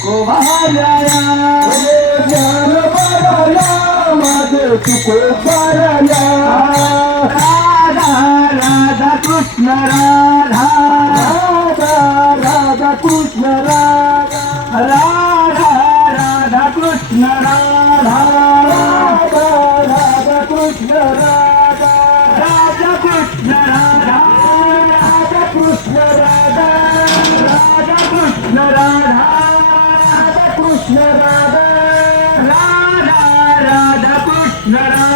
तुको भराया ज्ञान भराया माझे तुको भराया राधा राधा कृष्ण राधा राधा राधा कृष्ण राधा राधा राधा कृष्ण राधा राधा राधा कृष्ण राधा राधा कृष्ण राधा राधा कृष्ण राधा राधा कृष्ण राधा राधा कृष्ण राधा राधा राधा कृष्ण राधा